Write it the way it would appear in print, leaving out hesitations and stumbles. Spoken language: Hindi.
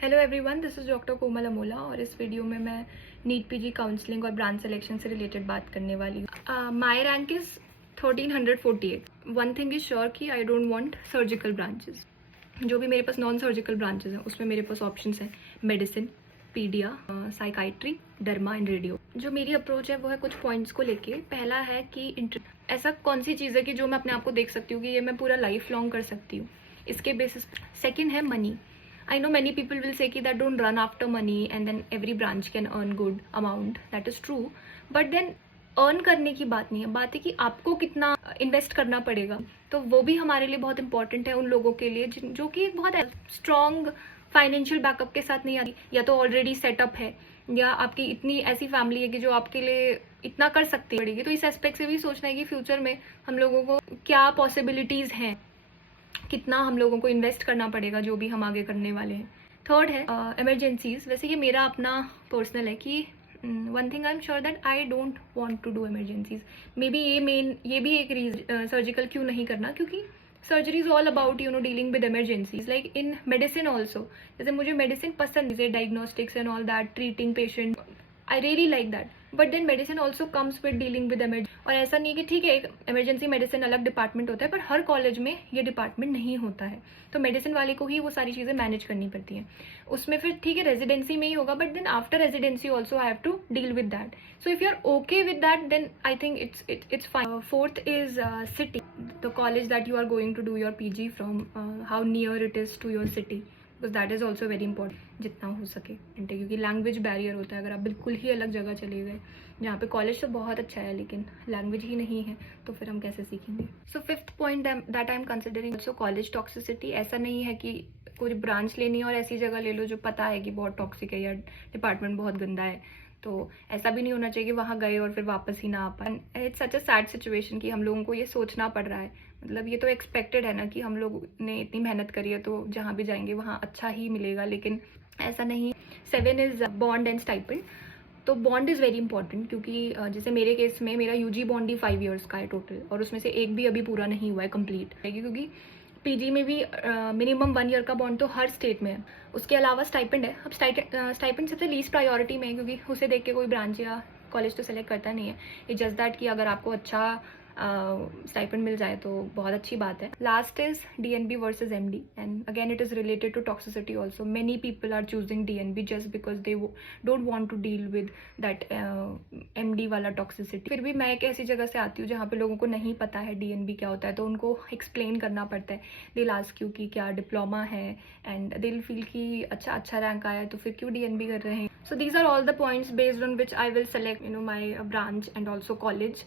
Hello everyone, this is doctor Komal Amola और इस वीडियो में मैं नीट पीजी काउंसलिंग और ब्रांच सिलेक्शन से रिलेटेड बात करने वाली हूँ। My rank is 1348। One thing is sure कि I don't want surgical branches. जो भी मेरे पास नॉन सर्जिकल ब्रांचेस हैं उसमें मेरे पास ऑप्शंस हैं medicine, paedia, psychiatry, derma and radio. जो मेरी अप्रोच है वो है कुछ पॉइंट्स को लेके। पहला है कि ऐसा कौन सी चीज़ है कि जो मैं अपने आप को देख सकती हूँ कि ये मैं पूरा लाइफ लॉन्ग कर सकती हूँ, इसके बेसिस। सेकेंड है money. I know many people will say कि that don't run after money and then every branch can earn good amount. That is true. But then earn करने की बात नहीं है, बात है कि आपको कितना इन्वेस्ट करना पड़ेगा। तो वो भी हमारे लिए बहुत इंपॉर्टेंट है उन लोगों के लिए जो कि बहुत स्ट्रॉन्ग फाइनेंशियल बैकअप के साथ नहीं आती, या तो ऑलरेडी सेटअप है, या आपकी इतनी ऐसी फैमिली है कि जो आपके लिए इतना कर सकती पड़ेगी। तो इस एस्पेक्ट से भी सोचना है कि फ्यूचर में हम लोगों को क्या पॉसिबिलिटीज़ हैं, कितना हम लोगों को इन्वेस्ट करना पड़ेगा जो भी हम आगे करने वाले हैं। थर्ड है इमरजेंसीज। वैसे ये मेरा अपना पर्सनल है कि one thing I am sure that I don't want to do emergencies. Maybe ये भी एक रीजन सर्जिकल क्यों नहीं करना, क्योंकि surgery is all about dealing with emergencies. Like in medicine also, जैसे मुझे मेडिसिन पसंद है, diagnostics and all that, treating patient, I really like that. But then medicine also comes with dealing with emergency. और ऐसा नहीं कि ठीक है एक इमरजेंसी मेडिसिन अलग डिपार्टमेंट होता है, पर हर कॉलेज में ये डिपार्टमेंट नहीं होता है। तो मेडिसिन वाले को ही वो सारी चीज़ें मैनेज करनी पड़ती हैं। उसमें फिर ठीक है रेजिडेंसी में ही होगा, but then after residency also I have to deal with that. So if you are okay with that then I think it's fine. Fourth is city, the college that you are going to do your PG from, how near it is to your city, because that is also very important जितना हो सके। क्योंकि लैंग्वेज बैरियर होता है, अगर आप बिल्कुल ही अलग जगह चले गए जहाँ पे कॉलेज तो बहुत अच्छा है लेकिन लैंग्वेज ही नहीं है, तो फिर हम कैसे सीखेंगे। So fifth point that I am considering also college toxicity. ऐसा नहीं है कि कोई ब्रांच लेनी है और ऐसी जगह ले लो जो पता है कि बहुत टॉक्सिक है या डिपार्टमेंट बहुत गंदा है। तो ऐसा भी नहीं होना चाहिए कि वहाँ गए और फिर वापस ही ना आ पाए। It's such a sad situation कि हम लोगों को ये सोचना पड़ रहा है। मतलब ये तो एक्सपेक्टेड है ना कि हम लोग ने इतनी मेहनत करी है तो जहाँ भी जाएंगे वहाँ अच्छा ही मिलेगा, लेकिन ऐसा नहीं। 7 इज़ बॉन्ड एंड स्टाइपेंड। तो बॉन्ड इज़ वेरी इंपॉर्टेंट, क्योंकि जैसे मेरे केस में मेरा यूजी बॉन्ड ही 5 इयर्स का है टोटल, और उसमें से एक भी अभी पूरा नहीं हुआ है कंप्लीट, क्योंकि पीजी में भी मिनिमम 1 ईयर का बॉन्ड तो हर स्टेट में है। उसके अलावा स्टाइपेंड है। अब स्टाइपेंड सबसे लीस्ट प्रायोरिटी में है, क्योंकि उसे देख के कोई ब्रांच या कॉलेज तो सेलेक्ट करता नहीं है। इट जस्ट दैट कि अगर आपको अच्छा स्टाइपेंड मिल जाए तो बहुत अच्छी बात है। Last is DNB versus MD, and again it is related to toxicity also. Many people are choosing DNB just because they don't want to deal with that MD वाला टॉक्सिसिटी। फिर भी मैं एक ऐसी जगह से आती हूँ जहाँ पे लोगों को नहीं पता है डीएनबी क्या होता है, तो उनको एक्सप्लेन करना पड़ता है। दे आस्क यू कि क्या डिप्लोमा है, एंड दे विल फील कि अच्छा रैंक आया है तो फिर क्यों डीएनबी कर रहे हैं। So these are all the points based on which I will select my branch and also college.